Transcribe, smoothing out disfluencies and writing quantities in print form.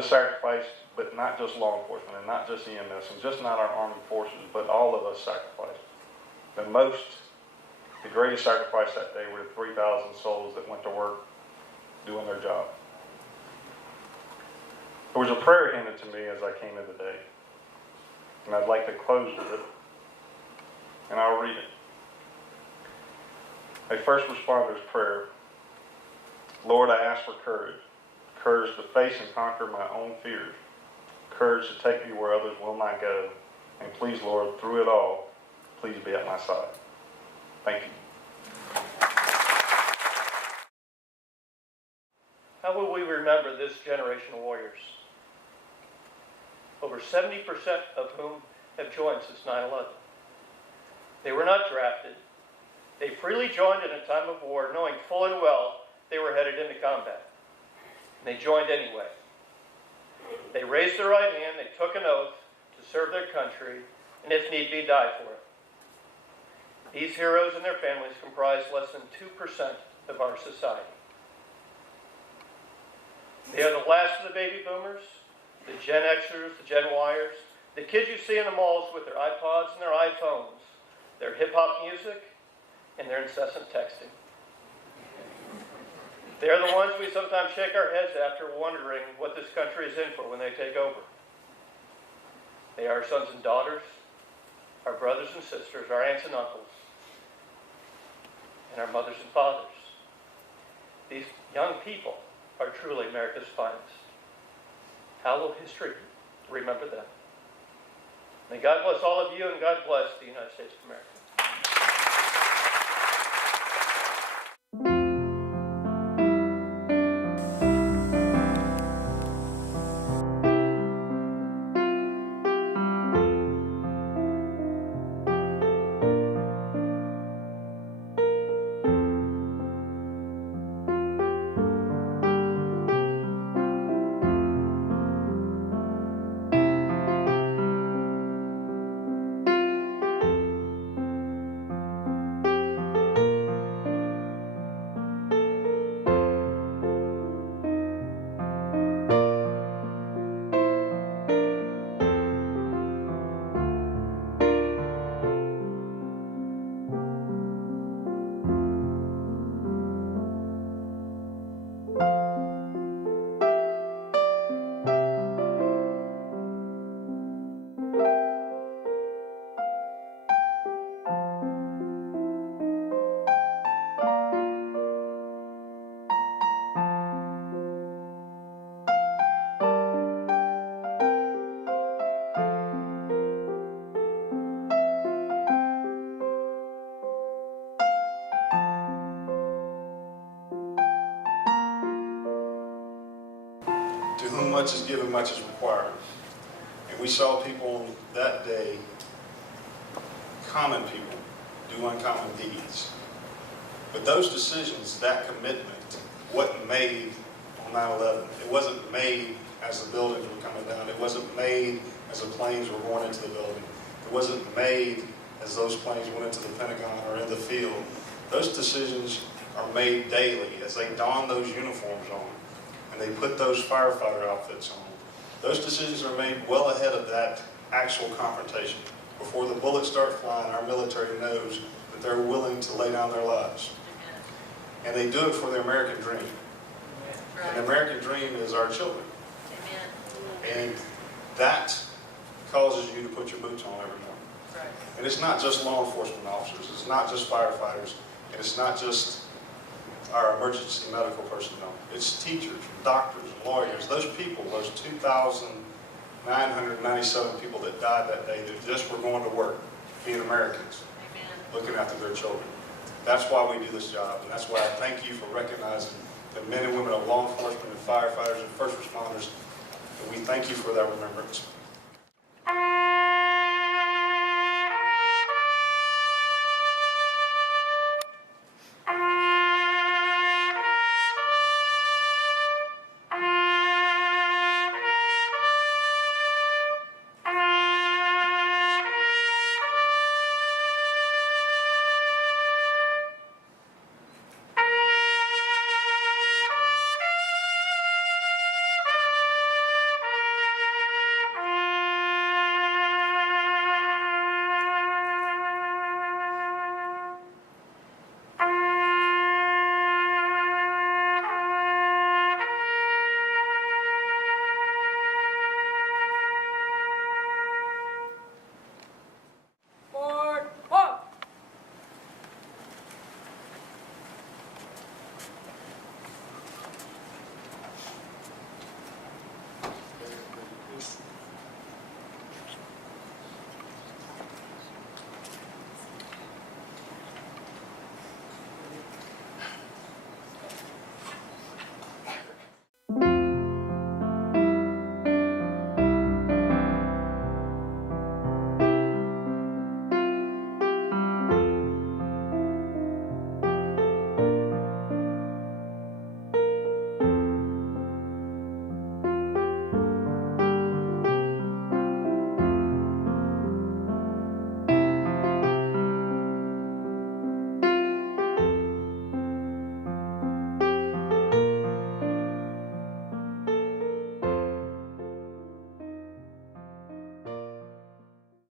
the sacrifice, but not just law enforcement and not just EMS and just not our armed forces, but all of us sacrificed. The greatest sacrifice that day were the 3,000 souls that went to work doing their job. There was a prayer handed to me as I came in today, and I'd like to close with it, and I'll read it. A first responder's prayer. Lord, I ask for courage to face and conquer my own fears, courage to take me where others will not go, and please, Lord, through it all, please be at my side. Thank you. How will we remember this generation of warriors? Over 70% of whom have joined since 9/11. They were not drafted. They freely joined in a time of war, knowing full and well they were headed into combat. And they joined anyway. They raised their right hand, they took an oath to serve their country, and if need be, die for it. These heroes and their families comprise less than 2% of our society. They are the last of the baby boomers, the Gen Xers, the Gen Yers, the kids you see in the malls with their iPods and their iPhones, their hip-hop music, and their incessant texting. They're the ones we sometimes shake our heads after, wondering what this country is in for when they take over. They are our sons and daughters, our brothers and sisters, our aunts and uncles, and our mothers and fathers. These young people are truly America's finest. How will history remember them? May God bless all of you, and God bless the United States of America. To whom much is given, much is required. And we saw people that day, common people, do uncommon deeds. But those decisions, that commitment, wasn't made on 9/11. It wasn't made as the buildings were coming down. It wasn't made as the planes were going into the building. It wasn't made as those planes went into the Pentagon or in the field. Those decisions are made daily as they don those uniforms on and they put those firefighter outfits on. Those decisions are made well ahead of that actual confrontation. Before the bullets start flying, our military knows that they're willing to lay down their lives. And they do it for the American dream. And the American dream is our children. And that causes you to put your boots on every morning. And it's not just law enforcement officers, it's not just firefighters, and it's not just our emergency medical personnel. It's teachers, doctors, lawyers, those people, those 2,997 people that died that day that just were going to work, being Americans, looking after their children. That's why we do this job, and that's why I thank you for recognizing the men and women of law enforcement and firefighters and first responders, and we thank you for that remembrance.